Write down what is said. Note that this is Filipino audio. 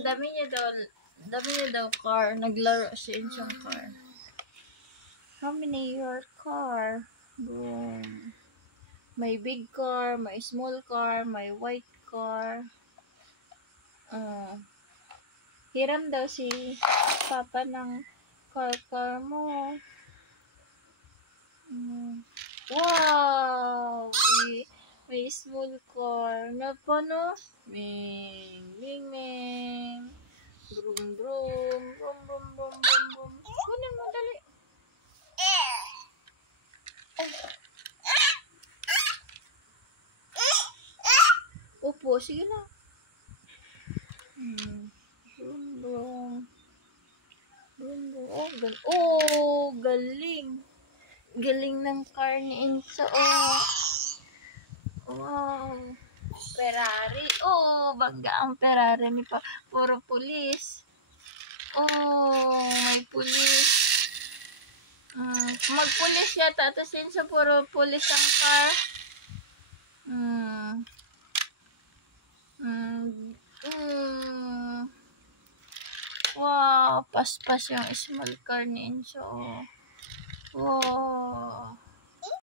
Ang dami niya daw car. Naglaro si Inchong car. How many your car? Boom. May big car, may small car, may white car. Hiram daw si Papa ng car mo. Wow! May small car. Napano? Ming, ming, ming. Brum, brum. Brum, brum, brum, brum, brum. Kunin mo, dali. Opo, sige na. Brum, brum. Brum, brum. Oh, galing. Galing ng car ni Inso. Oh. Wow. Ferrari. Oh, bangga ang Ferrari ni pa. Puro pulis. Oh, may pulis. Magpulis yata. Tapos Inso, puro pulis ang car. Wow, paspas yung small car ni Inso. Wow.